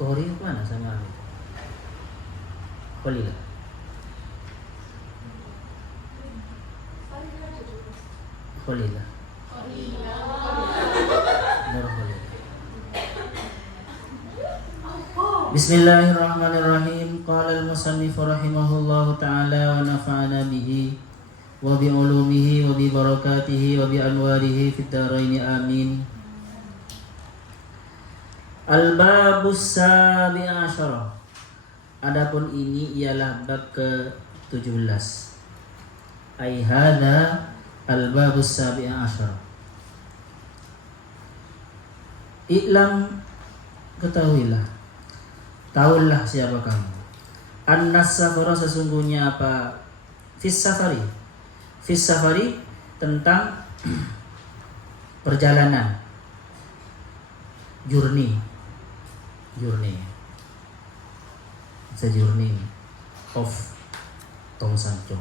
Kohori itu mana sama itu? Qalila. Qalila. Nur qalila. Bismillahirrahmanirrahim. Qala al-musannif rahimahullahu ta'ala wa nafa'ana bihi wa bi ulumihi wa bi barakatihi wa bi anwarihi fid dharain amin. Al-babus sabi asyara. Adapun ini ialah bab ke-17. Ai hadza al-babus sabi asyara. I'lam, ketahuilah, tahulah siapa kamu. Annas safara, sesungguhnya apa? Fis safari tentang perjalanan, journey, it's a journey of Tong Sancong.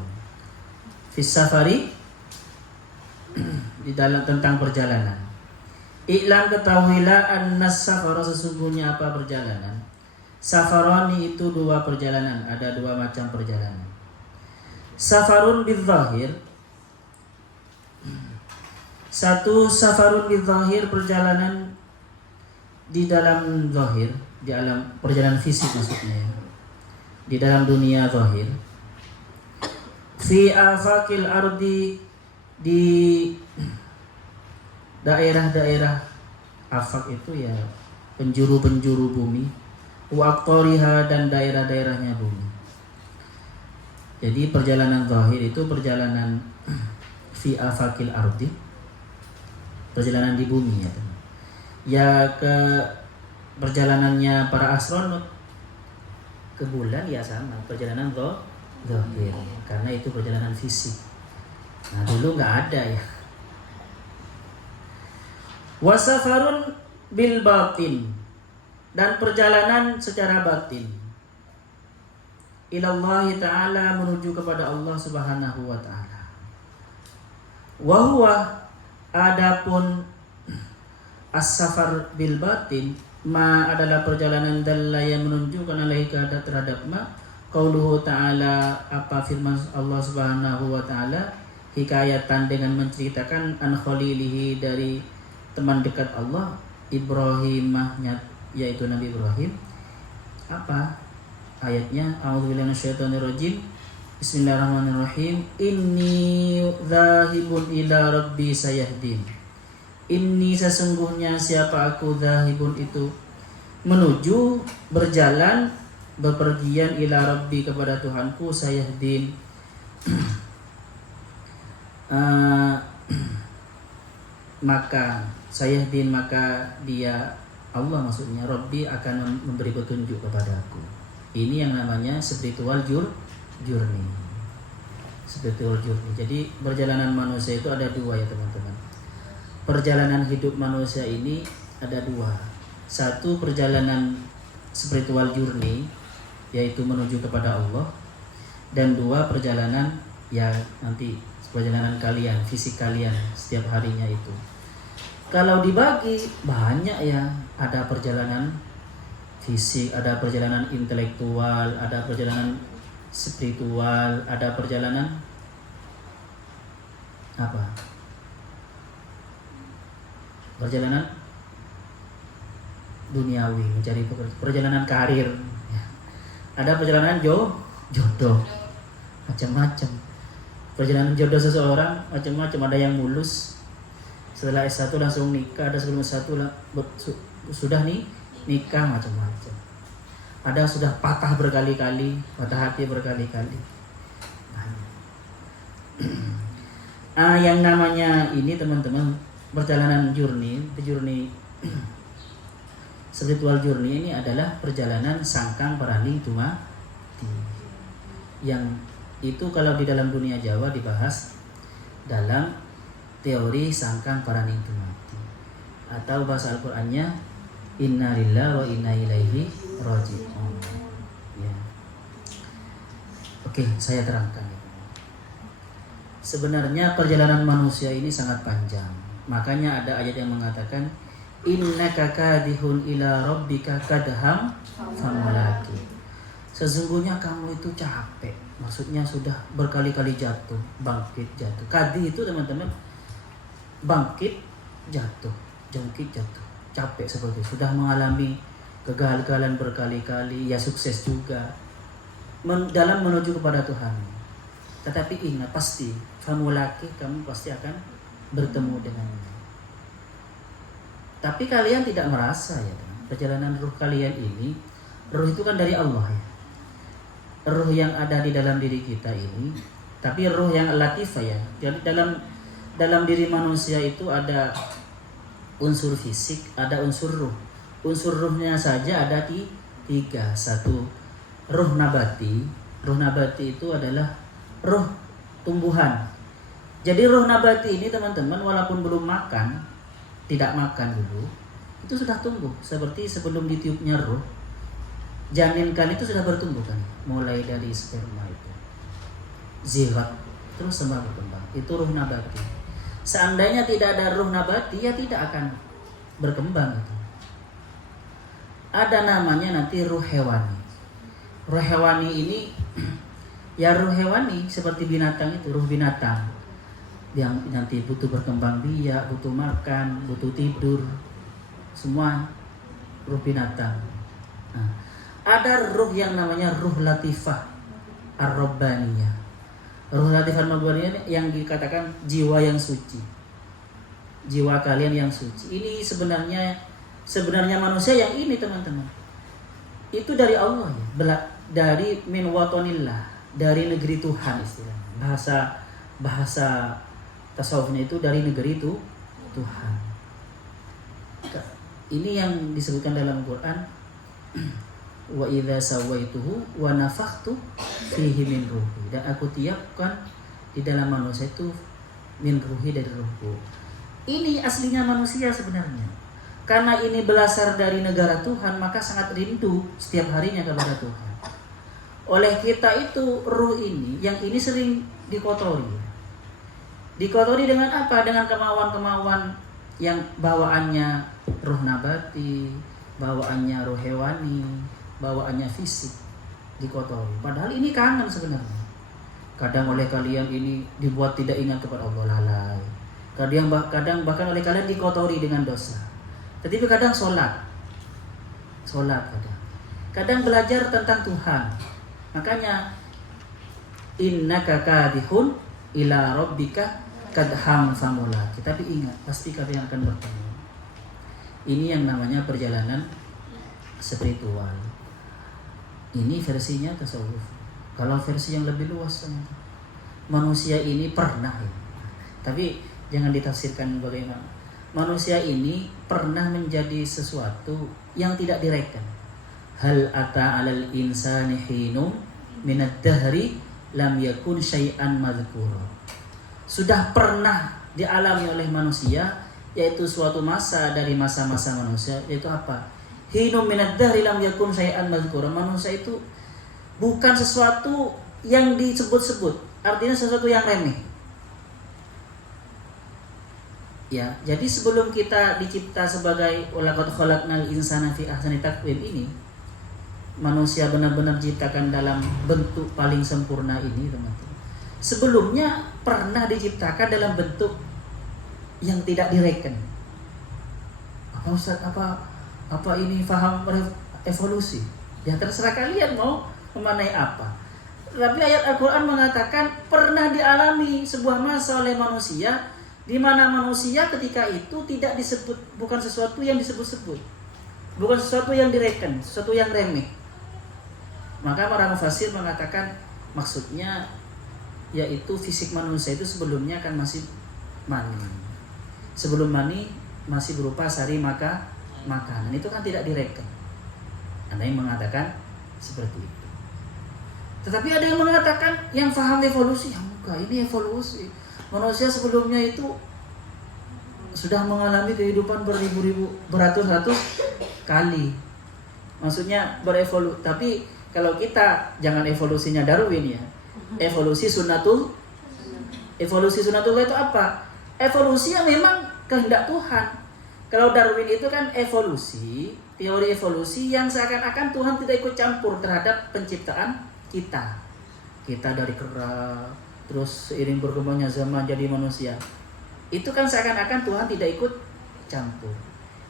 Fis safari di dalam tentang perjalanan. I'lam, ketahuilah, annas safara, sesungguhnya apa perjalanan. Safarani itu dua perjalanan, ada dua macam perjalanan. Safarun bidzahir, satu safarun bidzahir, perjalanan di dalam zahir, di alam perjalanan fisik maksudnya, di dalam dunia zahir. Fi afaqil ardi, di daerah-daerah afaq itu ya penjuru-penjuru bumi, wa aqtariha, dan daerah-daerahnya bumi. Jadi perjalanan zahir itu perjalanan fi afaqil ardi, perjalanan di bumi ya. Ya ke perjalanannya para astronot ke bulan ya sama, perjalanan zahir, karena itu perjalanan fisik. Nah dulu nggak ada ya. Wasafarun bil batin, dan perjalanan secara batin. Ilallahi ta'ala, menuju kepada Allah subhanahu wa ta'ala. Wahuwa, adapun as-safar bil batin, ma adalah perjalanan dalla yang menunjukkan alaika terhadap ma, qauluhu ta'ala, apa firman Allah subhanahu wa ta'ala, hikayatan, dengan menceritakan an khalilihi, dari teman dekat Allah, Ibrahim, yaitu Nabi Ibrahim. Apa ayatnya? A'udzubillahi minasyaitonirrajim. Bismillahirrahmanirrahim. Inni dzahibun ila rabbi sayahdin. Inni, sesungguhnya siapa aku, dzahibun itu menuju, berjalan, bepergian, ila rabbi, kepada Tuhanku, sayahdin. Maka sayahdin, maka dia, Allah maksudnya, Rabbi akan memberi petunjuk kepada aku. Ini yang namanya spiritual journey. Spiritual journey. Jadi perjalanan manusia itu ada dua ya teman-teman. Perjalanan hidup manusia ini ada dua. Satu perjalanan spiritual journey, yaitu menuju kepada Allah. Dan dua perjalanan ya nanti perjalanan kalian, fisik kalian setiap harinya itu. Kalau dibagi banyak ya, ada perjalanan fisik, ada perjalanan intelektual, ada perjalanan spiritual, ada perjalanan apa? Perjalanan duniawi, mencari perjalanan karir. Ada perjalanan jodoh, macam-macam. Perjalanan jodoh seseorang macam-macam, ada yang mulus setelah S1 langsung nikah, ada sebelum S1 sudah nikah, macam-macam. Ada sudah patah berkali-kali, patah hati berkali-kali. Yang namanya ini teman-teman perjalanan journey spiritual journey ini adalah perjalanan sangkang parani tumati. Yang itu kalau di dalam dunia Jawa dibahas dalam teori sangkang parani tumati, atau bahasa Al-Qur'annya inna lillahi wa inna ilaihi raji'un. Ya. Oke, saya terangkan. Sebenarnya perjalanan manusia ini sangat panjang. Makanya ada ayat yang mengatakan Innaka kadihun ila rabbika kadham famulaki. Sesungguhnya kamu itu capek. Maksudnya sudah berkali-kali jatuh, bangkit jatuh. Kadih itu teman-teman bangkit jatuh, jangkit jatuh. Capek seperti itu. Sudah mengalami kegagalan berkali-kali, ya sukses juga dalam menuju kepada Tuhan. Tetapi ingat pasti famulaki, kamu pasti akan bertemu dengannya. Tapi kalian tidak merasa ya, perjalanan ruh kalian ini, ruh itu kan dari Allah ya. Ruh yang ada di dalam diri kita ini, tapi ruh yang latifah ya. Jadi dalam diri manusia itu ada unsur fisik, ada unsur ruh. Unsur ruhnya saja ada tiga. Satu, ruh nabati. Ruh nabati itu adalah ruh tumbuhan. Jadi ruh nabati ini teman-teman walaupun belum makan, tidak makan dulu, itu sudah tumbuh. Seperti sebelum ditiupnya ruh, janin kan itu sudah bertumbuh kan, mulai dari sperma itu, zigot, terus semua berkembang. Itu ruh nabati. Seandainya tidak ada ruh nabati, ya tidak akan berkembang itu. Ada namanya nanti ruh hewani. Ruh hewani ini ya ruh hewani seperti binatang itu, ruh binatang yang nanti butuh berkembang biak, butuh makan, butuh tidur, semua ruh binatang. Nah, ada ruh yang namanya ruh latifah ar-rabbaniyah. Ruh latifah ar-rabbaniyah yang dikatakan jiwa yang suci. Jiwa kalian yang suci. Ini sebenarnya manusia yang ini teman-teman. Itu dari Allah ya, dari min watonillah, dari negeri Tuhan istilahnya. Bahasa tasawufnya itu dari negeri itu Tuhan. Ini yang disebutkan dalam Quran, wa idza sawaituhu wa nafakhtu fihi min ruhi, dan aku tiapkan di dalam manusia itu min ruhi, dari ruhku. Ini aslinya manusia sebenarnya. Karena ini berasal dari negara Tuhan, maka sangat rindu setiap harinya kepada Tuhan. Oleh kita itu ruh ini, yang ini sering dikotori. Dikotori dengan apa? Dengan kemauan-kemauan yang bawaannya ruh nabati, bawaannya ruh hewani, bawaannya fisik, dikotori. Padahal ini kangen sebenarnya. Kadang oleh kalian ini dibuat tidak ingat kepada Allah, lalai. Kadang bahkan oleh kalian dikotori dengan dosa. Tetapi kadang sholat kadang belajar tentang Tuhan. Makanya innaka kadihun ila rabbika kadham famulaki. Tapi ingat, pasti kalian akan bertemu. Ini yang namanya perjalanan spiritual. Ini versinya tasawuf. Kalau versi yang lebih luas, manusia ini pernah ya. Tapi jangan ditafsirkan bagaimana. Manusia ini pernah menjadi sesuatu yang tidak direken. Hal ata 'alal insani hinum minad dahri lam yakun syai'an madhkura. Sudah pernah dialami oleh manusia, yaitu suatu masa dari masa-masa manusia, yaitu apa? Hinum minad dahri lam yakun syai'an madhkura. Manusia itu bukan sesuatu yang disebut-sebut, artinya sesuatu yang remeh. Ya, jadi sebelum kita dicipta sebagai walaqad khalaqnal insana fi ahsani taqwim ini, manusia benar-benar diciptakan dalam bentuk paling sempurna ini, teman-teman. Sebelumnya pernah diciptakan dalam bentuk yang tidak direken. Apa Ustaz, apa ini faham evolusi? Ya terserah kalian mau memanai apa. Tapi ayat Al-Qur'an mengatakan pernah dialami sebuah masa oleh manusia, di mana manusia ketika itu tidak disebut, bukan sesuatu yang disebut-sebut, bukan sesuatu yang direken, sesuatu yang remeh. Maka para mufasir mengatakan maksudnya yaitu fisik manusia itu sebelumnya kan masih mani. Sebelum mani masih berupa sari makanan, itu kan tidak direken. Ada yang mengatakan seperti itu. Tetapi ada yang mengatakan yang paham evolusi, ya enggak, ini evolusi. Manusia sebelumnya itu sudah mengalami kehidupan beratus-ratus kali. Maksudnya berevolusi. Tapi kalau kita jangan evolusinya Darwin ya. Evolusi sunnatul. Evolusi sunnatullah itu apa? Evolusi yang memang kehendak Tuhan. Kalau Darwin itu kan evolusi, teori evolusi yang seakan-akan Tuhan tidak ikut campur terhadap penciptaan kita. Kita dari kera, terus seiring berkembangnya zaman jadi manusia. Itu kan seakan-akan Tuhan tidak ikut campur.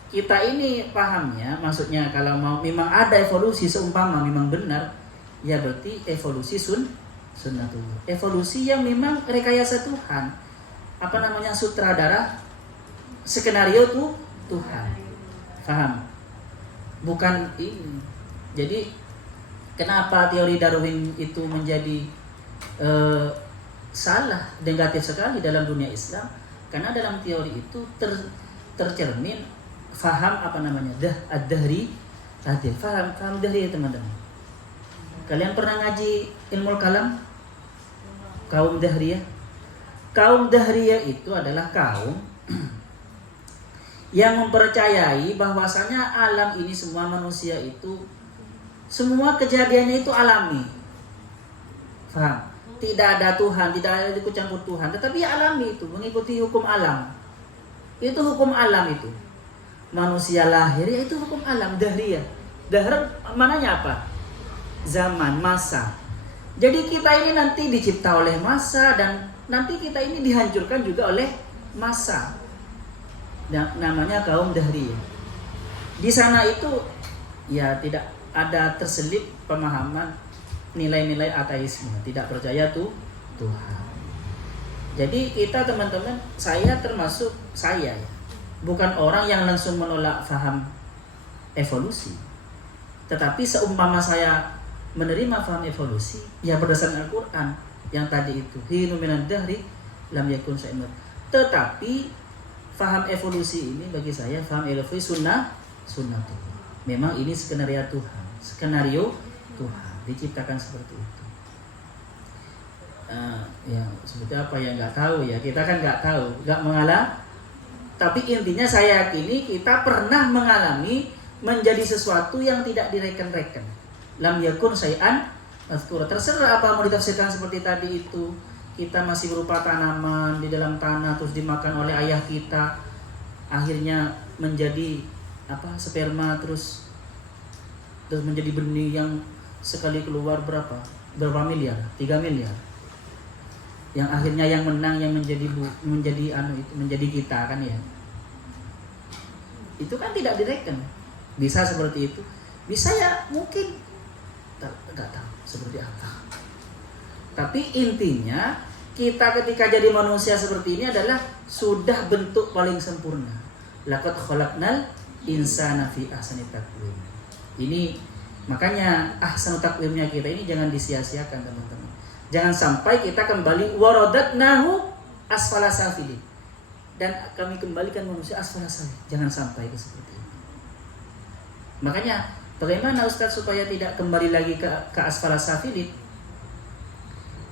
Kita ini pahamnya, maksudnya kalau mau memang ada evolusi seumpama memang benar, ya berarti evolusi sunnatullah. Evolusi yang memang rekayasa Tuhan. Apa namanya, sutradara skenario tuh Tuhan. Paham? Bukan ini. Jadi kenapa teori Darwin itu menjadi salah, negatif sekali dalam dunia Islam? Karena dalam teori itu tercermin faham apa namanya? Ad-dahri adil. Faham dahri ya teman-teman. Kalian pernah ngaji ilmu kalam? Kaum dahriyah. Kaum dahriyah itu adalah kaum yang mempercayai bahwasanya alam ini, semua manusia itu, semua kejadiannya itu alami. Faham? Tidak ada Tuhan, tidak ada ikut campur Tuhan, tetapi alami itu, mengikuti hukum alam. Itu hukum alam itu. Manusia lahir ya itu hukum alam, dahriyah. Dahr mananya apa? Zaman, masa. Jadi kita ini nanti dicipta oleh masa dan nanti kita ini dihancurkan juga oleh masa. Namanya kaum dahriyah. Di sana itu ya tidak ada terselip pemahaman nilai-nilai ateisme, tidak percaya Tuhan. Jadi kita teman-teman, saya termasuk saya ya, bukan orang yang langsung menolak faham evolusi. Tetapi seumpama saya menerima faham evolusi, ya berdasarkan Al-Quran yang tadi itu, hinu minad dahri lam yakun syai'un. Tetapi faham evolusi ini bagi saya, faham evolusi sunnatullah. Memang ini skenario Tuhan diciptakan seperti itu. Ya seperti apa ya nggak tahu ya, kita kan nggak tahu, nggak mengalami. Tapi intinya saya yakini kita pernah mengalami menjadi sesuatu yang tidak direken-reken. Lam yakun syai'an mazkura. Terserah apa mau ditafsirkan seperti tadi itu. Kita masih berupa tanaman di dalam tanah, terus dimakan oleh ayah kita, akhirnya menjadi sperma, terus menjadi benih yang sekali keluar berapa miliar, 3 miliar, yang akhirnya yang menang yang menjadi kita kan ya. Itu kan tidak direken. Bisa seperti itu, bisa ya mungkin nggak tahu seperti apa. Tapi intinya kita ketika jadi manusia seperti ini adalah sudah bentuk paling sempurna. Laqad khalaqnal insana fi ahsani taqwim. Ini makanya ahsanu taqwimnya kita ini jangan disia-siakan teman-teman. Jangan sampai kita kembali waradatnahu asfala safilin, dan kami kembalikan manusia asfala safilin. Jangan sampai seperti itu. Makanya bagaimana Ustaz supaya tidak kembali lagi ke asfala safilin?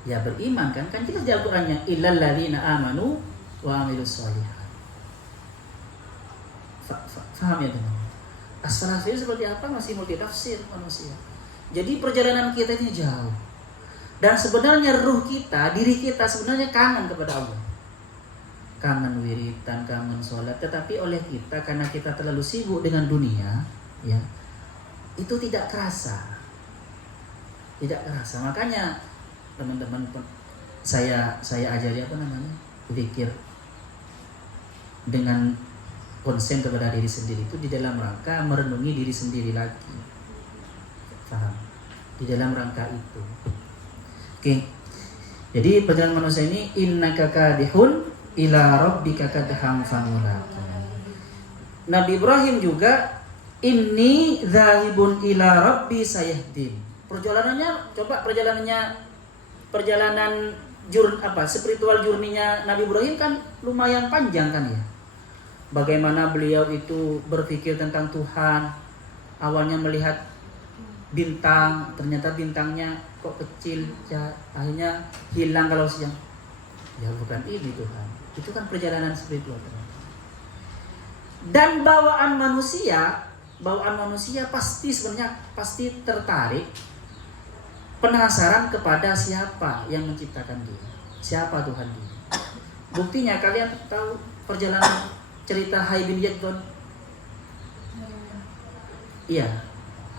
Ya beriman kan jelas di Al-Qur'annya, illal ladzina amanu wa amilus sholihat. Faham ya teman? Asfala safilin seperti apa masih multi tafsir manusia. Jadi perjalanan kita ini jauh. Dan sebenarnya ruh kita, diri kita sebenarnya kangen kepada Allah. Kangen wiritan, kangen sholat. Tetapi oleh kita, karena kita terlalu sibuk dengan dunia, ya, itu tidak terasa. Tidak terasa. Makanya teman-teman, saya ajari zikir dengan konsen kepada diri sendiri itu di dalam rangka merenungi diri sendiri lagi. Paham? Di dalam rangka itu. Oke. Jadi perjalanan manusia ini innaka kadihun ila rabbika kadhan famulaqi. Nabi Ibrahim juga inni dzahibun ila rabbi sayahdin. Perjalanan spiritual journey-nya Nabi Ibrahim kan lumayan panjang kan ya. Bagaimana beliau itu berpikir tentang Tuhan. Awalnya melihat bintang, ternyata bintangnya kok kecil, ya, akhirnya hilang kalau siang. Ya bukan ini Tuhan. Itu kan perjalanan spiritual. Dan bawaan manusia pasti tertarik, penasaran kepada siapa yang menciptakan dia, siapa Tuhan dia. Buktinya kalian tahu perjalanan cerita Hai bin Yaqdhan Iya,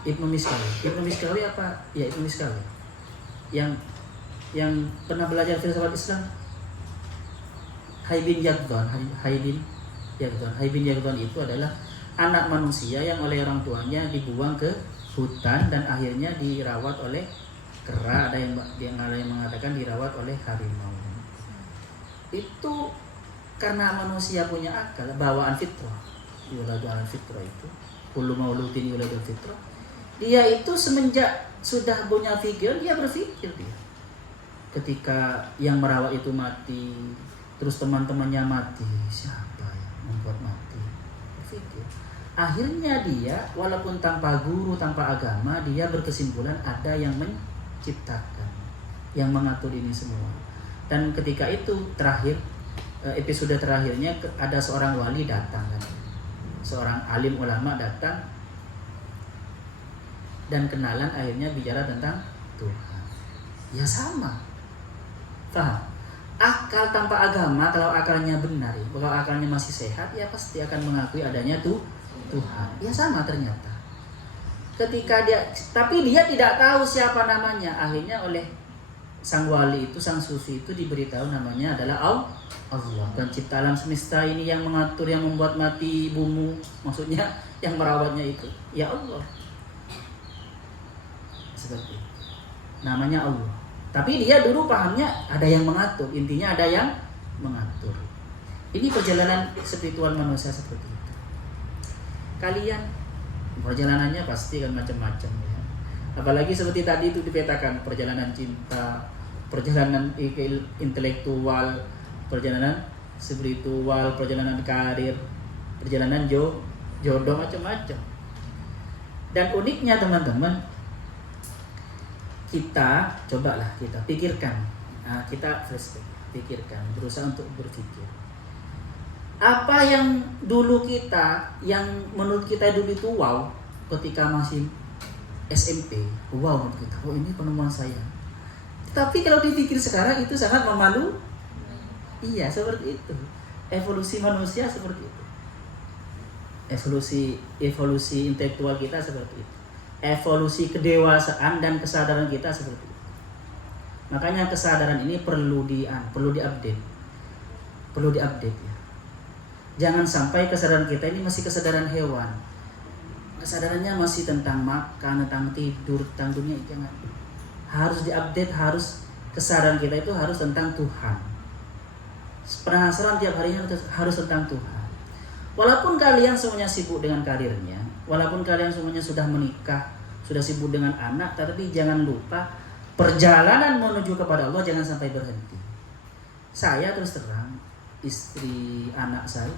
Ibnu Miskawi. Ibnu Miskawi apa? Ya Ibnu Miskawi. Yang pernah belajar filsafat Islam. Hai bin Yaqdhan itu adalah anak manusia yang oleh orang tuanya dibuang ke hutan dan akhirnya dirawat oleh kera, ada yang mengatakan dirawat oleh harimau. Itu karena manusia punya akal, bawaan fitrah. Yuladu al fitrah itu, kullu mauludin yuladu fitrah. Dia itu semenjak sudah punya pikir, dia berpikir dia. Ketika yang merawat itu mati, terus teman-temannya mati, siapa yang membuat mati? Berpikir. Akhirnya dia, walaupun tanpa guru, tanpa agama, dia berkesimpulan ada yang menciptakan, yang mengatur ini semua. Dan ketika itu terakhir, episode terakhirnya ada seorang wali datang kan, seorang alim ulama datang dan kenalan, akhirnya bicara tentang Tuhan. Ya sama, paham? Akal tanpa agama, kalau akalnya benar, kalau akalnya masih sehat, ya pasti akan mengakui adanya Tuhan. Ya sama ternyata. Ketika tapi dia tidak tahu siapa namanya. Akhirnya oleh sang wali itu, sang sufi itu diberitahu namanya adalah Allah. Pencipta alam semesta ini, yang mengatur, yang membuat mati bumi, maksudnya yang merawatnya itu ya Allah. Seperti itu. Namanya Allah. Tapi dia dulu pahamnya ada yang mengatur, intinya ada yang mengatur. Ini perjalanan spiritual manusia seperti itu. Kalian perjalanannya pasti kan macam-macam ya. Apalagi seperti tadi itu dipetakan, perjalanan cinta, perjalanan intelektual, perjalanan spiritual, perjalanan karir, perjalanan jodoh, macam-macam. Dan uniknya teman-teman, kita cobalah kita pikirkan, kita flashback, pikirkan, berusaha untuk berpikir apa yang dulu kita, yang menurut kita dulu itu wow, ketika masih SMP, wow menurut kita, oh ini penemuan saya. Tapi kalau dipikir sekarang itu sangat memalu. Iya, seperti itu. Evolusi manusia seperti itu. Evolusi intelektual kita seperti itu. Evolusi kedewasaan dan kesadaran kita seperti itu. Makanya kesadaran ini perlu diupdate. Perlu diupdate ya. Jangan sampai kesadaran kita ini masih kesadaran hewan. Kesadarannya masih tentang makan, tentang tidur, tentang dunia, jangan. Harus diupdate, kesadaran kita itu harus tentang Tuhan. Penasaran tiap harinya harus tentang Tuhan. Walaupun kalian semuanya sibuk dengan karirnya, walaupun kalian semuanya sudah menikah, sudah sibuk dengan anak, tetapi jangan lupa perjalanan menuju kepada Allah jangan sampai berhenti. Saya terus terang, istri anak saya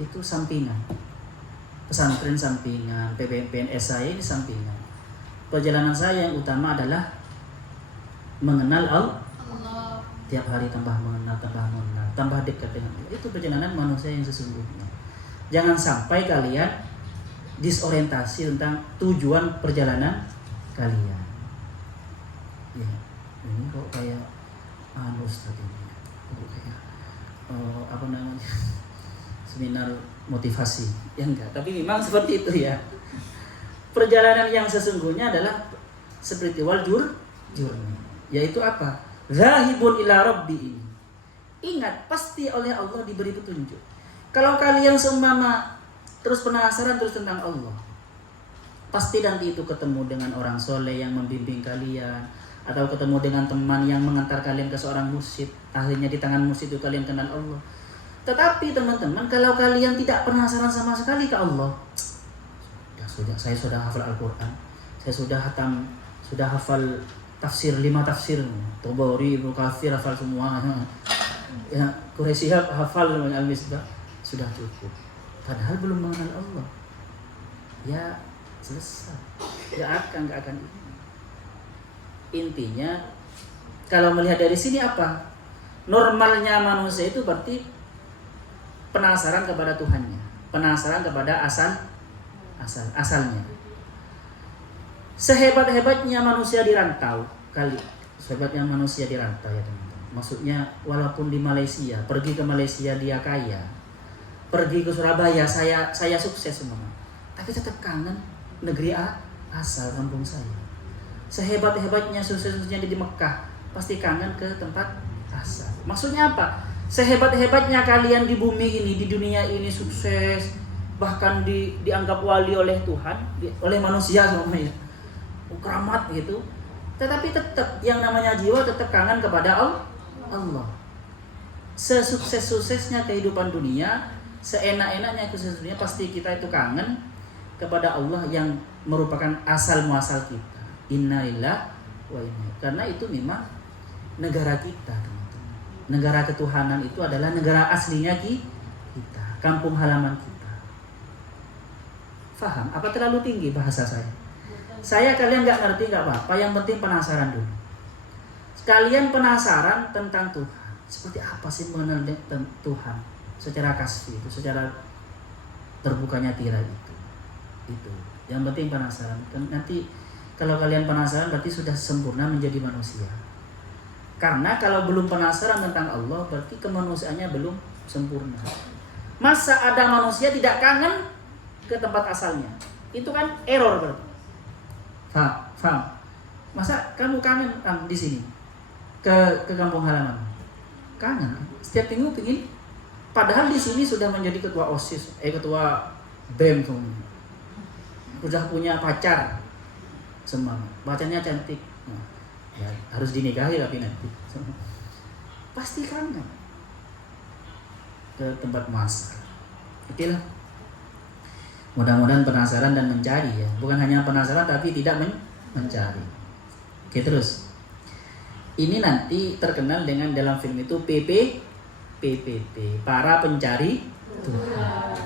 itu sampingan. Pesantren sampingan, PNS saya ini sampingan. Perjalanan saya yang utama adalah mengenal Allah. Tiap hari tambah mengenal, tambah dekat dengan Allah. Itu perjalanan manusia yang sesungguhnya. Jangan sampai kalian disorientasi tentang tujuan perjalanan kalian. Ya, ini kok kayak Ustaz ini. Kok kayak seminar motivasi. Ya enggak, tapi memang seperti itu ya. Perjalanan yang sesungguhnya adalah spiritual journey. Yaitu apa? Zahibun ila rabbi ini. Ingat, pasti oleh Allah diberi petunjuk. Kalau kalian seumpama terus penasaran terus tentang Allah, pasti nanti itu ketemu dengan orang soleh yang membimbing kalian, atau ketemu dengan teman yang mengantar kalian ke seorang mursyid. Akhirnya di tangan mursyid itu kalian kenal Allah. Tetapi teman-teman, kalau kalian tidak penasaran sama sekali ke Allah, saya sudah hafal Al-Quran, saya sudah hafal tafsir 5 tafsir, Tabari, Ibnu Katsir hafal semua, ya Quraisy hafal Al-Misbah, sudah cukup. Padahal belum mengenal Allah. Ya selesai. Gak akan ini. Intinya kalau melihat dari sini apa? Normalnya manusia itu berarti penasaran kepada Tuhannya, penasaran kepada asalnya. Sehebat-hebatnya manusia di rantau sehebatnya manusia di rantau ya teman-teman. Maksudnya walaupun di Malaysia, pergi ke Malaysia dia kaya, pergi ke Surabaya saya sukses semua, tapi tetap kangen negeri asal kampung saya. Sehebat-hebatnya sukses-suksesnya di Mekah, pasti kangen ke tempat asal. Maksudnya apa? Sehebat-hebatnya kalian di bumi ini, di dunia ini sukses, bahkan dianggap wali oleh Tuhan, oleh manusia semuanya, keramat gitu. Tetapi tetap yang namanya jiwa tetap kangen kepada Allah. Sesukses-suksesnya kehidupan dunia, seenak-enaknya sukses dunia, pasti kita itu kangen kepada Allah yang merupakan asal muasal kita. Innalillahi wa inna. Karena itu memang negara kita, teman-teman. Negara ketuhanan itu adalah negara aslinya kita, kampung halaman kita. Faham? Apa terlalu tinggi bahasa saya? Saya kalian nggak ngerti nggak apa-apa, yang penting penasaran dulu. Kalian penasaran tentang Tuhan. Seperti apa sih mengenal Tuhan secara kasfi itu, secara terbukanya tirai itu. Yang penting penasaran. Nanti kalau kalian penasaran berarti sudah sempurna menjadi manusia. Karena kalau belum penasaran tentang Allah berarti kemanusiaannya belum sempurna. Masa ada manusia tidak kangen ke tempat asalnya? Itu kan error berarti. Faham? Masa kamu kangen di sini ke kampung halaman? Kangen. Setiap minggu pingin. Padahal di sini sudah menjadi ketua OSIS, ketua BEM semuanya. Sudah punya pacar semua, bacanya cantik. Nah, ya, harus dinikahi tapi nanti. Pasti kangen ke tempat masal. Oke lah. Mudah-mudahan penasaran dan mencari ya. Bukan hanya penasaran tapi tidak mencari. Oke, terus. Ini nanti terkenal dengan dalam film itu PPT, para pencari Tuhan.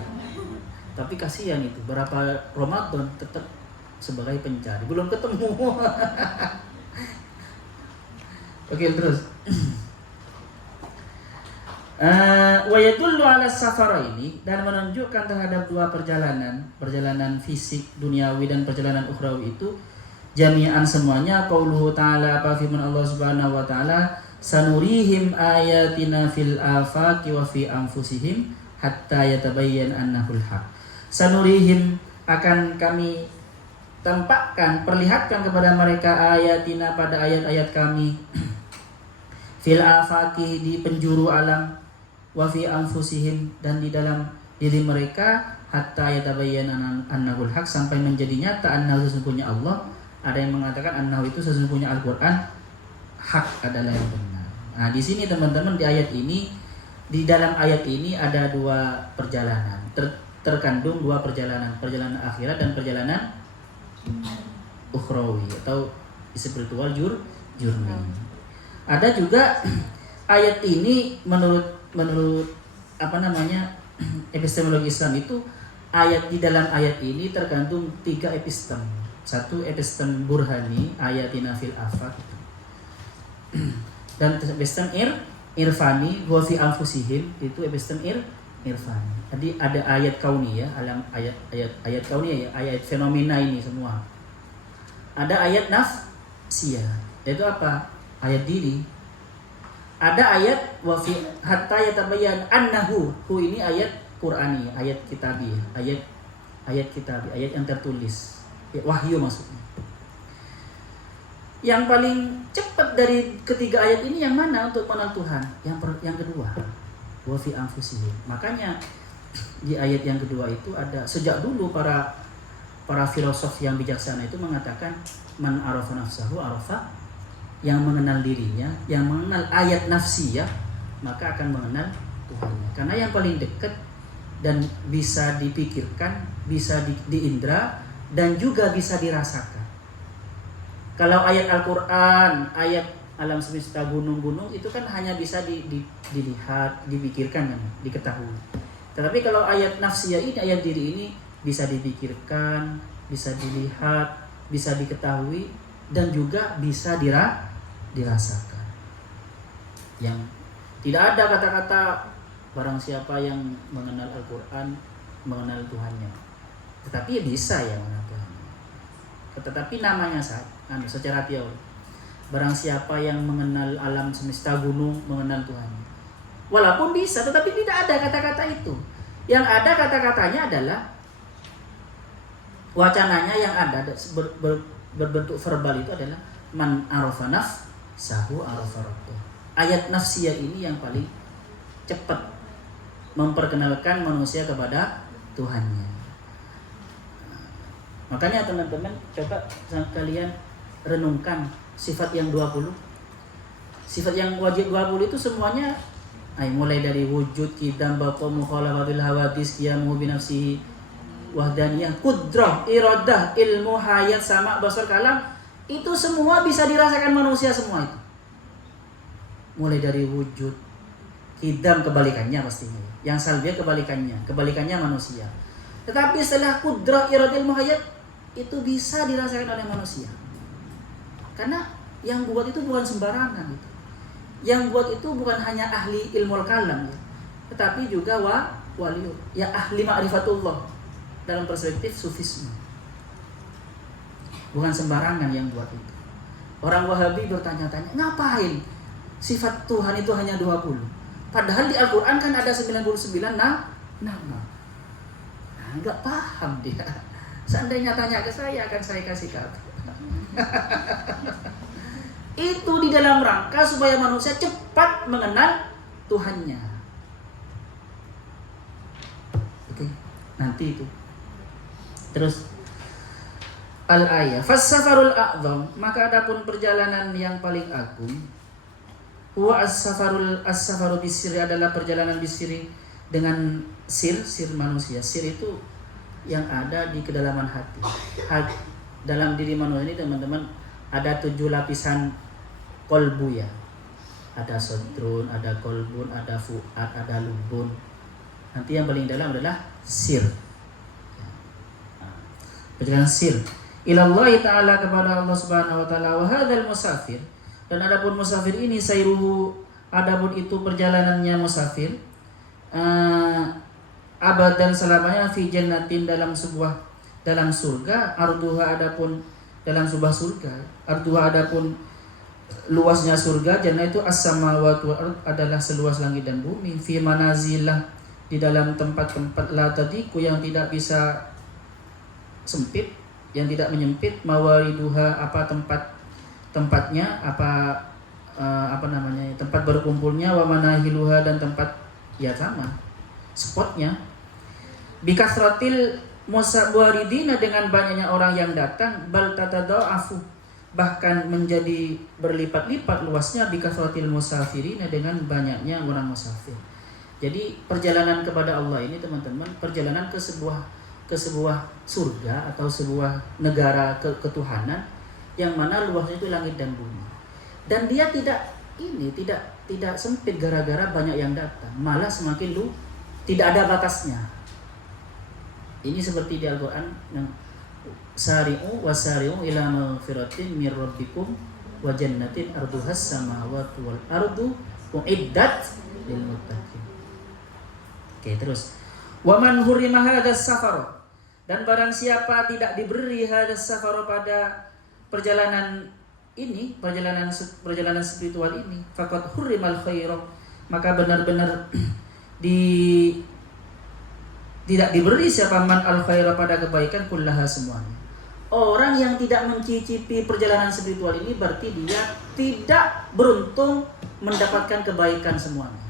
Tapi kasihan itu, berapa Ramadan tetap sebagai pencari, belum ketemu. Oke, terus. Wa yadullu ala safara ini, dan menunjukkan terhadap dua perjalanan fisik duniawi dan perjalanan ukhrawi itu jami'an semuanya qauluhu ta'ala, apa firman Allah Subhanahu wa taala, sanurihim ayatina fil afaqi wa fi anfusihim hatta yatabayyana annahul haq. Sanurihim, akan kami tampakkan, perlihatkan kepada mereka ayatina, pada ayat-ayat kami, fil afaqi, di penjuru alam, wa fi anfusihim, dan di dalam diri mereka, hatta yatabayyana annahul haq, sampai menjadi nyata annahu, sesungguhnya Allah. Ada yang mengatakan annahu itu sesungguhnya Al-Qur'an hak adalah yang benar. Nah, di sini teman-teman, di ayat ini, di dalam ayat ini ada dua perjalanan. Terkandung dua perjalanan akhirat dan perjalanan ukhrawi atau spiritual journey. Ada juga ayat ini menurut epistemologi Islam itu, di dalam ayat ini terkandung 3 epistem. Satu epistem burhani, ayatina fil afaq, dan epistem irfani, wa fi anfusihim, itu epistem irfani. Jadi ada ayat kauniyah, ayat kauniyah ya, ayat fenomena ini semua. Ada ayat nafsiyah, yaitu apa? Ayat diri. Ada ayat wa fi hatta yatabayyan annahu, ini ayat Qur'ani, ayat kitabi, ayat kitabi, ayat yang tertulis. Wahyu maksudnya. Yang paling cepat dari ketiga ayat ini yang mana untuk mengenal Tuhan? Yang kedua, wa fi anfusihim. Makanya di ayat yang kedua itu ada, sejak dulu para filosof yang bijaksana itu mengatakan man arafa nafsahu arafa, yang mengenal dirinya, yang mengenal ayat nafsiyah, maka akan mengenal Tuhannya. Karena yang paling dekat dan bisa dipikirkan, bisa diindra, dan juga bisa dirasakan. Kalau ayat Al-Quran, ayat alam semesta, gunung-gunung, itu kan hanya bisa dilihat, dipikirkan, kan, diketahui. Tetapi kalau ayat nafsiyah ini, ayat diri ini, bisa dipikirkan, bisa dilihat, bisa diketahui, dan juga bisa dirasakan. Yang tidak ada kata-kata barang siapa yang mengenal Al-Quran, mengenal Tuhannya. Tetapi bisa ya mengenal Tuhannya. Tetapi namanya secara teori, barang siapa yang mengenal alam semesta, gunung, mengenal Tuhannya. Walaupun bisa, tetapi tidak ada kata-kata itu. Yang ada kata-katanya adalah Wacananya yang ada berbentuk verbal itu adalah man arafa nafsahu arafa rabbah. Ayat nafsiyah ini yang paling cepat memperkenalkan manusia kepada Tuhannya. Makanya teman-teman coba kalian renungkan sifat yang 20. Sifat yang wajib 20 itu semuanya mulai dari wujud, qidam, baqa, mukhalafatul hawadis, qiyamu bi nafsihi, wahdaniyah, qudrah, iradah, ilmu, hayat, sama, basar, kalam, itu semua bisa dirasakan manusia semua itu. Mulai dari wujud, qidam kebalikannya pastinya. Yang salbiyah kebalikannya manusia. Tetapi setelah qudrah, iradah, ilmu, hayat itu bisa dirasakan oleh manusia. Karena yang buat itu bukan sembarangan gitu. Yang buat itu bukan hanya ahli ilmu kalam ya, tetapi juga wali ya, ahli ma'rifatullah dalam perspektif sufisme. Bukan sembarangan yang buat itu. Orang Wahabi bertanya-tanya, ngapain sifat Tuhan itu hanya 20? Padahal di Al-Quran kan ada 99 nama. Nggak paham dia. Seandainya tanya ke saya, akan saya kasih tahu. Itu di dalam rangka supaya manusia cepat mengenal Tuhannya. Oke, nanti itu. Terus al-ayah fas-safarul a'zam, maka adapun perjalanan yang paling agung, huwa as-safaru bisiri, adalah perjalanan bisiri dengan sir manusia. Sir itu yang ada di kedalaman hati. Dalam diri manusia ini teman-teman ada 7 lapisan kolbu ya. Ada sodrun, ada kolbun, ada fuad, ada lubun. Nanti yang paling dalam adalah sir. Perjalanan sir ilallahi ta'ala, kepada Allah subhanahu wa ta'ala. Wa hadzal musafir, dan adapun musafir ini sayruhu, adapun itu perjalanannya musafir, abadan selamanya, fi jannatin, dalam surga, arduha, adapun dalam sebuah surga, arduha, adapun luasnya surga, jannah itu as-samawati wal ard, adalah seluas langit dan bumi, fi manazilah, di dalam tempat-tempat la tadiku, yang tidak bisa sempit, yang tidak menyempit, mawariduha, apa tempatnya, tempat berkumpulnya, wa manahiluha, dan tempat ya sama spotnya, bikasratil musawaridina, dengan banyaknya orang yang datang, bal tatada'afu, bahkan menjadi berlipat-lipat luasnya, bikasratil musafirina, dengan banyaknya orang musafir. Jadi perjalanan kepada Allah ini teman-teman, perjalanan ke sebuah surga atau sebuah negara ketuhanan yang mana luasnya itu langit dan bumi. Dan dia tidak sempit gara-gara banyak yang datang, malah semakin tidak ada batasnya. Ini seperti di Al-Quran yang sari'u wasari'u ila maghfiratin mir rabbikum wa jannatin arduhas samawati wal ardu uiddat lil muttaqin. Oke, terus wa man hurima hadzal safar, dan barang siapa tidak diberi hadzal safar, pada perjalanan ini, perjalanan spiritual ini, faqad hurrimal khairu, maka benar-benar tidak diberi siapa man al khaira, pada kebaikan, kullaha, semuanya. Orang yang tidak mencicipi perjalanan spiritual ini berarti dia tidak beruntung mendapatkan kebaikan semuanya.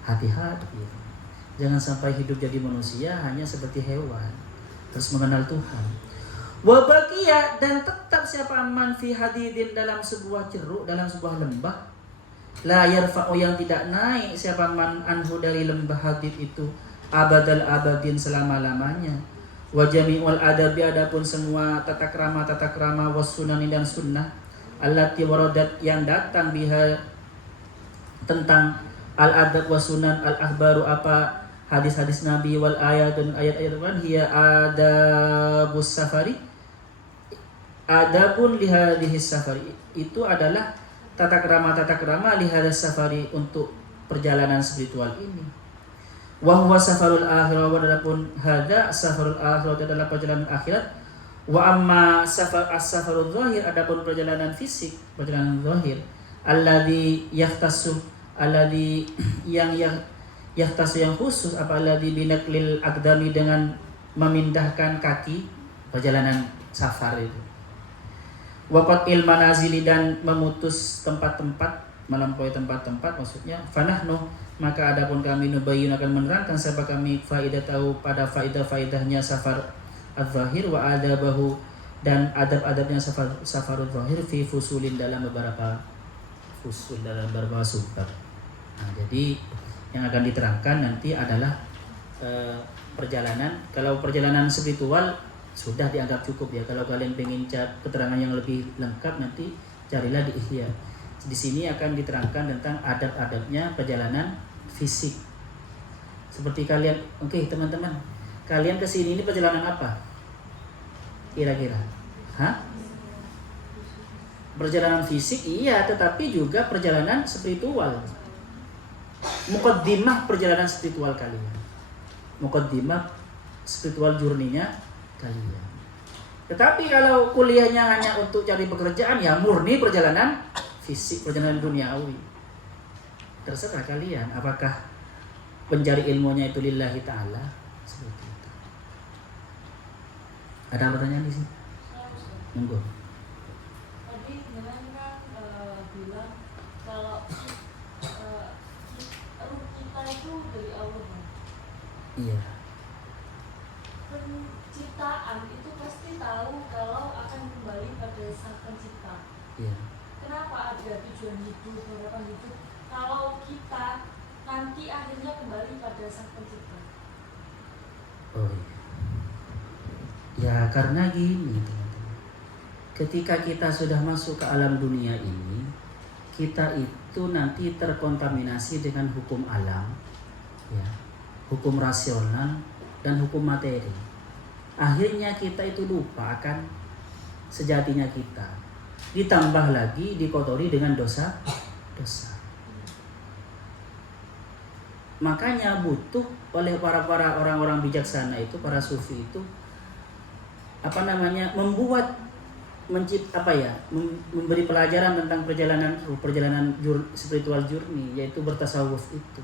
Hati-hati, jangan sampai hidup jadi manusia hanya seperti hewan, terus mengenal Tuhan. Wa baqiya, dan tetap siapa man fi hadidin, dalam sebuah ceruk, dalam sebuah lembah, la yarfa'u, yang tidak naik siapa man anhu, dari lembah hadid itu, abadal abadin, selama-lamanya. Wa jami'ul adabi, adapun semua tata krama was sunani, dan sunnah, allati waradat, yang datang biha, tentang al-adab wa sunan, al-akhbaru, apa hadis-hadis Nabi, wal ayat, dan ayat-ayat Quran, hiya adabus safari, adabun lihadihis safari, itu adalah tata krama lihadis safari, untuk perjalanan spiritual ini. Wa huwa safarul akhirah, wa adapun hada safarul akhirah, adalah perjalanan akhirat. Wa amma as-safarul zahir, adapun perjalanan fisik, perjalanan zahir, alladzi yahtassu, alladzi Yahtasu yang khusus, apalagi binaklil aqdami dengan memindahkan kaki, perjalanan safar itu. Waqatil manazili dan memutus tempat-tempat, melampaui tempat-tempat maksudnya. Fanahnu, maka adapun kami nubayyun akan menerangkan siapa kami faidah tahu pada faidah-faidahnya safar adz-dzahir wa adabahu dan adab-adabnya safarul zahir fi fusulin dalam beberapa fusul, dalam beberapa subbab. Nah, jadi yang akan diterangkan nanti adalah perjalanan. Kalau perjalanan spiritual sudah dianggap cukup ya. Kalau kalian ingin keterangan yang lebih lengkap nanti carilah di Ihya. Di sini akan diterangkan tentang adab-adabnya perjalanan fisik. Seperti kalian, oke teman-teman, kalian kesini ini perjalanan apa? Kira-kira? Hah? Perjalanan fisik iya, tetapi juga perjalanan spiritual. Muqaddimah perjalanan spiritual kalian. Muqaddimah spiritual journey-nya kalian. Tetapi kalau kuliahnya hanya untuk cari pekerjaan, ya murni perjalanan fisik, perjalanan duniawi. Terserah kalian apakah mencari ilmunya itu lillahi ta'ala seperti itu. Ada pertanyaan di sini? Monggo. Tadi kan bilang kalau ruh kita itu dari Allah. Iya. Penciptaan itu pasti tahu kalau akan kembali pada sang pencipta. Iya. Kenapa ada tujuan hidup, harapan hidup kalau kita nanti akhirnya kembali pada sang pencipta? Oh iya. Ya karena gini teman-teman. Ketika kita sudah masuk ke alam dunia ini, kita itu nanti terkontaminasi dengan hukum alam, ya, hukum rasional dan hukum materi. Akhirnya kita itu lupa akan sejatinya kita. Ditambah lagi dikotori dengan dosa-dosa. Makanya butuh oleh para orang-orang bijaksana itu, para sufi itu membuat memberi pelajaran tentang perjalanan spiritual journey, yaitu bertasawuf itu.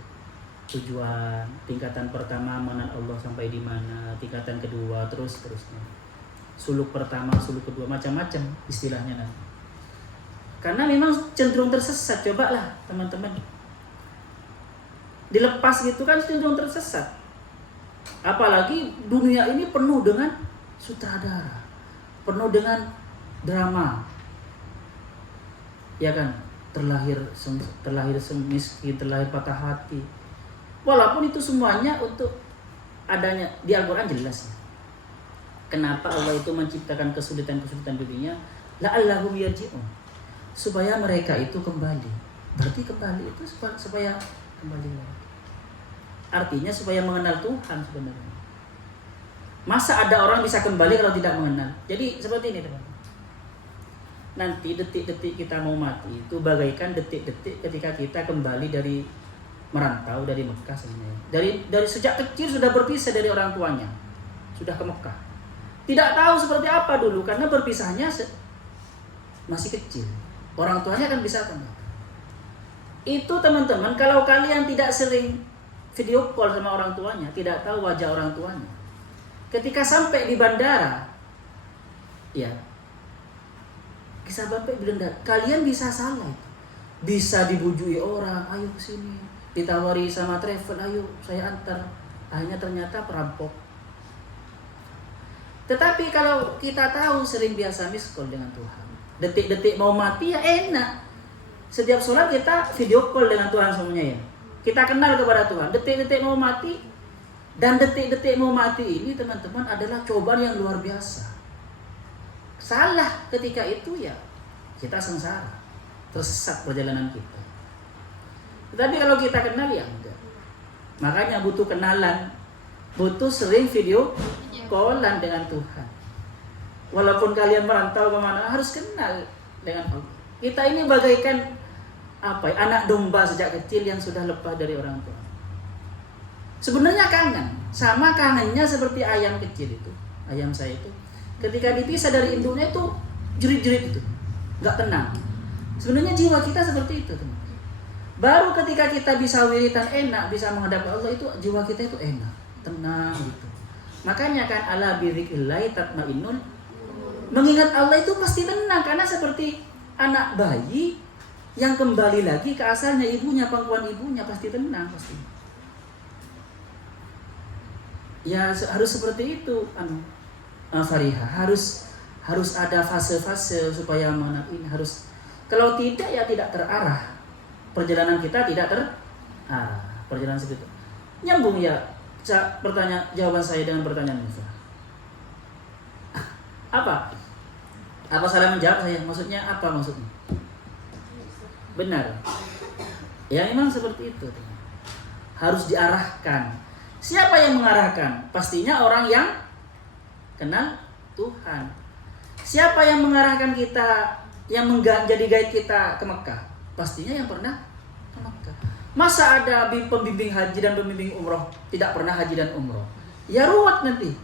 Tujuan tingkatan pertama mengenal Allah sampai di mana, tingkatan kedua terusnya. Suluk pertama, suluk kedua, macam-macam istilahnya nanti. Karena memang cenderung tersesat, cobalah teman-teman. Dilepas gitu kan cenderung tersesat. Apalagi dunia ini penuh dengan sutradara, penuh dengan drama. Ya kan? Terlahir miskin, terlahir patah hati. Walaupun itu semuanya untuk adanya di Al-Qur'an jelas. Kenapa Allah itu menciptakan kesulitan-kesulitan dunia? La'allahum yarji'un. Supaya mereka itu kembali. Berarti kembali itu supaya kembali lagi. Artinya supaya mengenal Tuhan sebenarnya. Masa ada orang bisa kembali kalau tidak mengenal? Jadi seperti ini teman-teman. Nanti detik-detik kita mau mati itu bagaikan detik-detik ketika kita kembali dari merantau dari Mekah sebenarnya. Dari sejak kecil sudah berpisah dari orang tuanya. Sudah ke Mekah. Tidak tahu seperti apa dulu karena berpisahnya masih kecil. Orang tuanya kan bisa kenal. Itu teman-teman, kalau kalian tidak sering video call sama orang tuanya, tidak tahu wajah orang tuanya. Ketika sampai di bandara, ya, kisah bapak bilang, kalian bisa salah, bisa dibujui orang, ayo kesini, ditawari sama travel, ayo saya antar, akhirnya ternyata perampok. Tetapi kalau kita tahu sering biasa miss call dengan Tuhan, detik-detik mau mati ya enak. Setiap sholat kita video call dengan Tuhan semuanya ya. Kita kenal kepada Tuhan. Detik-detik mau mati. Dan detik-detik mau mati ini teman-teman adalah cobaan yang luar biasa. Salah ketika itu ya kita sengsara. Tersesat perjalanan kita. Tetapi kalau kita kenal ya enggak. Makanya butuh kenalan. Butuh sering video callan dengan Tuhan. Walaupun kalian merantau kemana harus kenal dengan Allah. Kita ini bagaikan anak domba sejak kecil yang sudah lepas dari orang tua. Sebenarnya kangen, sama kangennya seperti ayam kecil itu, ayam saya itu, ketika dipisah dari induknya itu jerit-jerit itu, nggak tenang. Sebenarnya jiwa kita seperti itu, teman. Baru ketika kita bisa wiritan enak, bisa menghadap Allah, itu jiwa kita itu enak, tenang gitu. Makanya kan ala bidzikrillah tatmainnul, mengingat Allah itu pasti tenang, karena seperti anak bayi yang kembali lagi ke asalnya ibunya, pangkuan ibunya, pasti tenang pasti. Ya harus seperti itu, Fariha, harus ada fase-fase supaya mana ini harus. Kalau tidak ya tidak terarah. Perjalanan kita tidak terarah. Perjalanan seperti itu. Nyambung ya jawaban saya dengan pertanyaan Musa. Apa? Apa salah menjawab saya? Maksudnya apa maksudnya? Benar. Ya memang seperti itu. Harus diarahkan. Siapa yang mengarahkan? Pastinya orang yang kenal Tuhan. Siapa yang mengarahkan kita, yang jadi guide kita ke Mekah? Pastinya yang pernah ke Mekah. Masa ada pembimbing haji dan pembimbing umroh tidak pernah haji dan umroh? Ya ruwet nanti.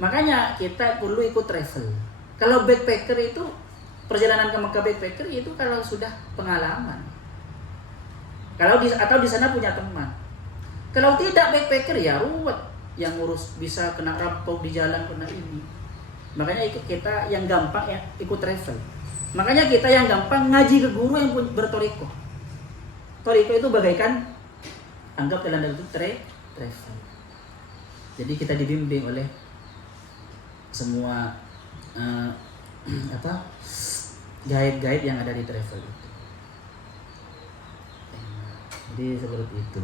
Makanya kita perlu ikut travel. Kalau backpacker itu, perjalanan ke Mekah backpacker itu kalau sudah pengalaman. Atau di sana punya teman. Kalau tidak backpacker ya ruwet, yang ngurus bisa kena rampok di jalan, kena ini. Makanya kita yang gampang ya ikut travel. Makanya kita yang gampang ngaji ke guru yang bertoriko. Toriko itu bagaikan, anggap dalam itu travel. Jadi kita dibimbing oleh semua guide-guide yang ada di travel itu. Jadi seperti itu.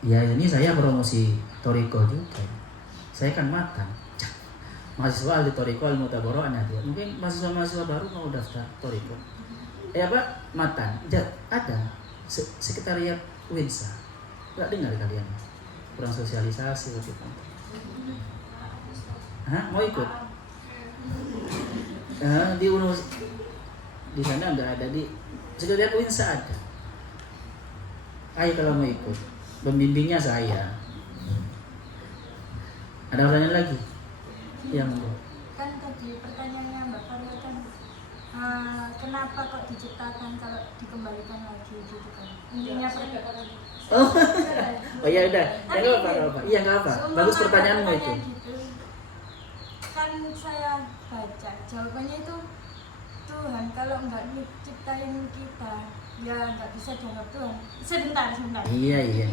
Ya ini saya promosi Toriko juga. Saya kan makan. Mahasiswa ahli Toriko al-Mutaboro Anadia. Mungkin mahasiswa baru mau daftar Toriko. Matan. Ada sekretariat Winsa. Enggak dengar kalian? Kurang sosialisasi waktu itu. Mau ikut? Di sana enggak ada, di sekretariat Winsa ada. Ayo kalau mau ikut. Pembimbingnya saya. Ada pertanyaan lagi? Yang kan tadi pertanyaannya Mbak Faria kan kenapa kok diciptakan kalau dikembalikan lagi gitu kan? Intinya Oh ya udah. Ya enggak apa-apa. Iya enggak apa. Bagus pertanyaanmu itu. Gitu. Kan saya baca jawabannya itu Tuhan kalau nggak ciptain kita ya nggak bisa dianggap Tuhan. Sebentar. Iya.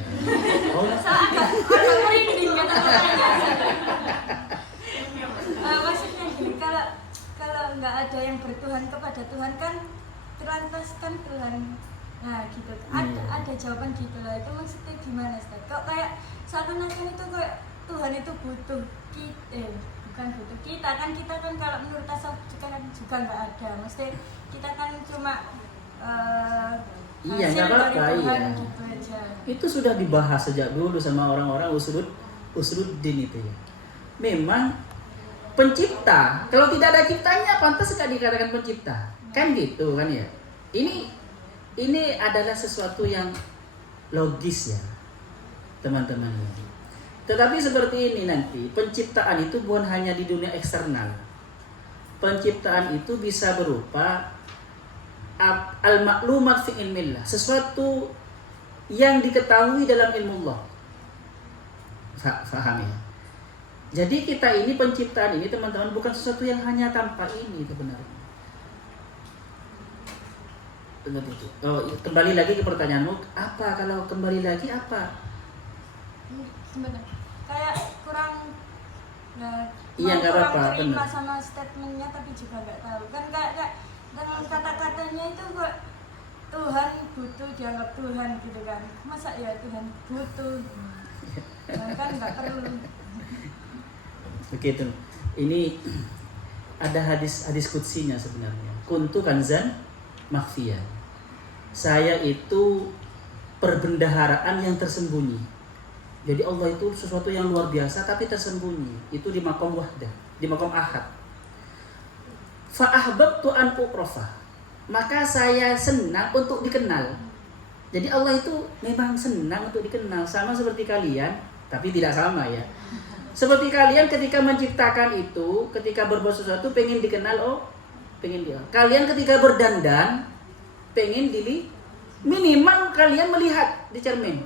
Oh. Soalnya merinding kata-katanya. Maksudnya gini, kalau nggak ada yang bertuhan kepada Tuhan kan terlantaskan Tuhan. Nah gitu. Ada jawaban gitu lah. Itu maksudnya gimana Ustaz? Kok kayak seakan-akan itu kayak Tuhan itu butuh kita. Bukan butuh kita kan kalau menurut tasawuf kan juga nggak ada. Mesti kita kan cuma iya nggak apa-apa iya. Gitu aja. Itu sudah dibahas sejak dulu sama orang-orang usuluddin itu ya. Memang pencipta, kalau tidak ada ciptanya pantas nggak dikatakan pencipta, kan gitu kan ya. Ini adalah sesuatu yang logis ya teman-teman. Tetapi seperti ini nanti penciptaan itu bukan hanya di dunia eksternal. Penciptaan itu bisa berupa al-maklumat fi ilmillah, sesuatu yang diketahui dalam ilmu Allah. Faham ya? Jadi kita ini penciptaan ini teman-teman bukan sesuatu yang hanya tanpa ini sebenarnya. Kembali lagi ke pertanyaanmu, apa kalau kembali lagi apa? Sebentar. Kayak kurang iya nggak apa-apa, terima sama statementnya tapi juga nggak tahu kan kayak dengan kata-katanya itu kok Tuhan butuh dianggap Tuhan gitu kan, masa ya Tuhan butuh kan nggak perlu begitu. Ini ada hadis qudsinya sebenarnya. Kuntu kanzan makhfiyah. Saya itu perbendaharaan yang tersembunyi. Jadi Allah itu sesuatu yang luar biasa tapi tersembunyi. Itu di maqam wahdah, di maqam ahad. Fa'ahbabtu an uqrafa. Maka saya senang untuk dikenal. Jadi Allah itu memang senang untuk dikenal, sama seperti kalian, tapi tidak sama ya. Seperti kalian ketika menciptakan itu, ketika berbuat sesuatu pengen dikenal, pengen dia. Kalian ketika berdandan pengen minimal kalian melihat di cermin.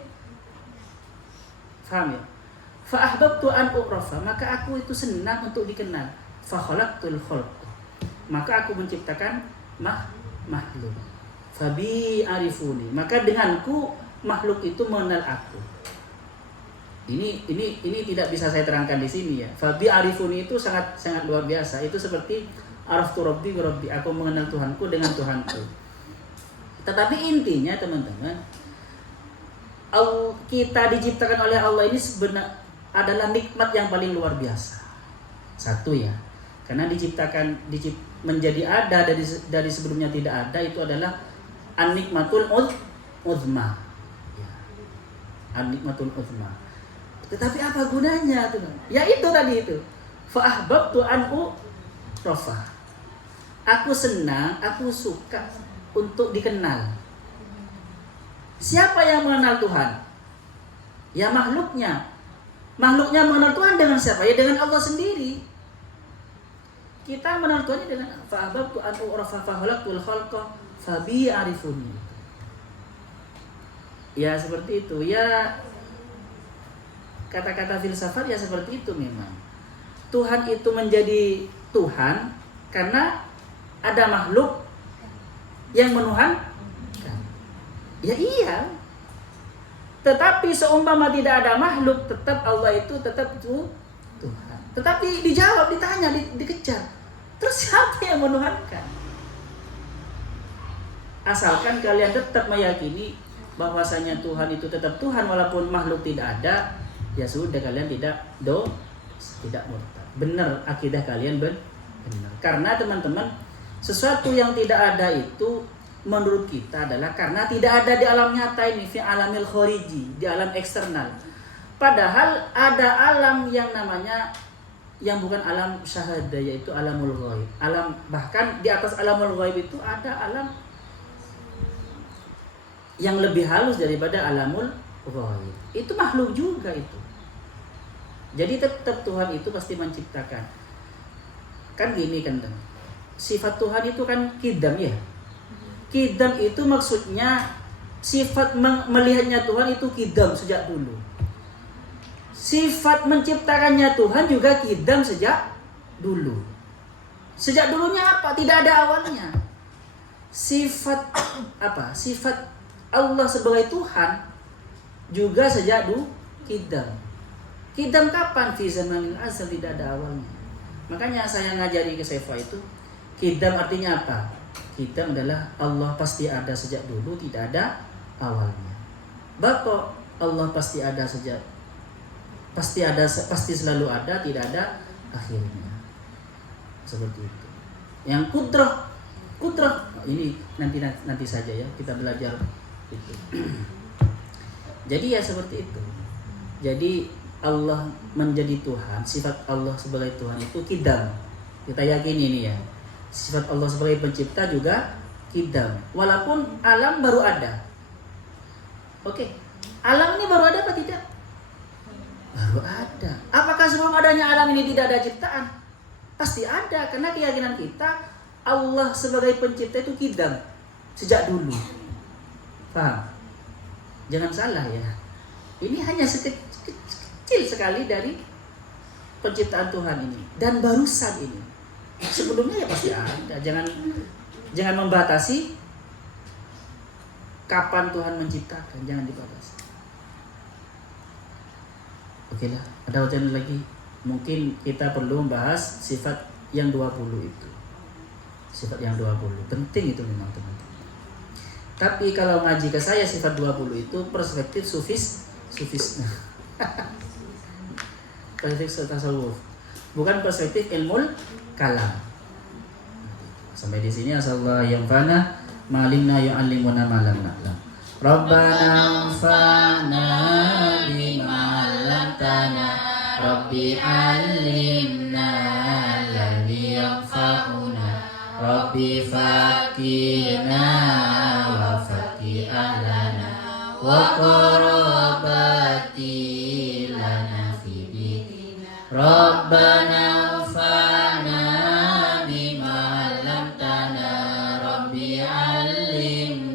Faham ya? Fa ahbabtu an u'rafa, maka aku itu senang untuk dikenal. Fa khalaqtul khalq, maka aku menciptakan makhluk. Fabi arifuni, maka denganku makhluk itu mengenal aku. Ini tidak bisa saya terangkan di sini ya. Fabi arifuni itu sangat luar biasa. Itu seperti araftu rabbi wa rabbi, aku mengenal Tuhanku dengan Tuhanku. Tetapi intinya teman-teman, kita diciptakan oleh Allah ini sebenarnya adalah nikmat yang paling luar biasa. Satu ya, karena menjadi ada dari sebelumnya tidak ada, itu adalah an-nikmatul uzma. Ya. An-nikmatul uzma. Tetapi apa gunanya tuh? Ya itu tadi itu. Fa ahbabtu an u'rafa. Aku senang, aku suka untuk dikenal. Siapa yang mengenal Tuhan? Ya makhluknya. Makhluknya mengenal Tuhan dengan siapa? Ya dengan Allah sendiri. Kita mengenal Tuhan dengan fa'ababtu an u'rafa fahalaqtul khalqa fabi arifuni. Ya seperti itu. Ya kata-kata filsafat ya seperti itu memang. Tuhan itu menjadi Tuhan karena ada makhluk yang menuhankan. Ya iya. Tetapi seumpama tidak ada makhluk, tetap Allah itu tetap Tuhan. Tetapi dijawab, ditanya, dikejar. Terus siapa yang menuhankan? Asalkan kalian tetap meyakini bahwasanya Tuhan itu tetap Tuhan walaupun makhluk tidak ada, ya sudah, kalian tidak murtad. Benar akidah kalian benar. Karena teman-teman, sesuatu yang tidak ada itu menurut kita adalah karena tidak ada di alam nyata ini, fi alamil khariji, di alam eksternal. Padahal ada alam yang namanya yang bukan alam syahada, yaitu alamul ghaib. Bahkan di atas alamul ghaib itu ada alam yang lebih halus daripada alamul ghaib. Itu makhluk juga itu. Jadi tetap Tuhan itu pasti menciptakan. Kan gini kan, sifat Tuhan itu kan qidam ya. Qidam itu maksudnya sifat melihatnya Tuhan itu qidam sejak dulu. Sifat menciptakannya Tuhan juga qidam sejak dulu. Sejak dulunya apa? Tidak ada awalnya. Sifat apa? Sifat Allah sebagai Tuhan juga sejak dulu qidam. Qidam kapan? Fi zamanil azal, tidak ada awalnya. Makanya saya ngajari ke Sefa itu, qidam artinya apa? Qidam adalah Allah pasti ada sejak dulu, tidak ada awalnya. Bako Allah pasti ada pasti selalu ada, tidak ada akhirnya. Seperti itu. Yang kudrah ini nanti saja ya, kita belajar itu. Jadi ya seperti itu. Jadi Allah menjadi Tuhan, sifat Allah sebagai Tuhan itu qidam. Kita yakini ini ya. Sifat Allah sebagai pencipta juga qidam. Walaupun alam baru ada. Oke. Alam ini baru ada apa tidak? Baru ada. Apakah sebelum adanya alam ini tidak ada ciptaan? Pasti ada, karena keyakinan kita Allah sebagai pencipta itu qidam sejak dulu. Paham? Jangan salah ya. Ini hanya kecil sekali dari penciptaan Tuhan ini, dan barusan ini. Sebelumnya ya pasti ada. Jangan membatasi kapan Tuhan menciptakan, jangan dibatasi. Oke lah, ada wacana lagi. Mungkin kita perlu membahas sifat yang 20 itu. Sifat yang 20 penting itu memang teman-teman. Tapi kalau ngaji ke saya sifat 20 itu perspektif sufisme. Perspektif tasawuf, bukan perspektif ilmu kalam. Sampai di sini asallahu yang fana malimna yu'allimuna ma lam na'lam. Rabbana anfa'na bima 'allamtana, Rabbi 'allimna alladhi yanfa'una, Rabbi faqihna wa faqih ahlana wa qarabati lana fi dinina. Rabbana anfa'na bima 'allamtana, Rabbi 'allimna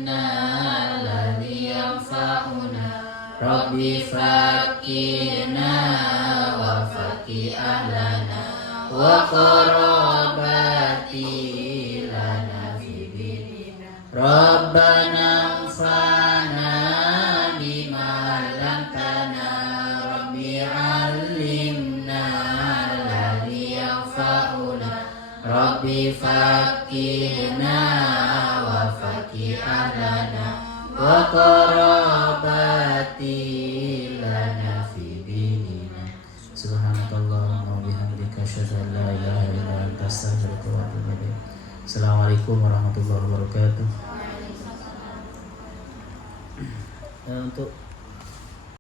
Rabbi faqihna wa faqih ahlana wa qarabati lana fi dinina Rabbana anfa'na bima 'allamtana Rabbi 'allimna alladhi yanfa'una Rabbi faqihna wa faqih ahlana wa qarabati lana fi dinina subhanakallahumma wa bihamdika asyhadu an la ilaha illa anta astaghfiruka wa atubu ilaik. Assalamualaikum warahmatullahi wabarakatuh. Untuk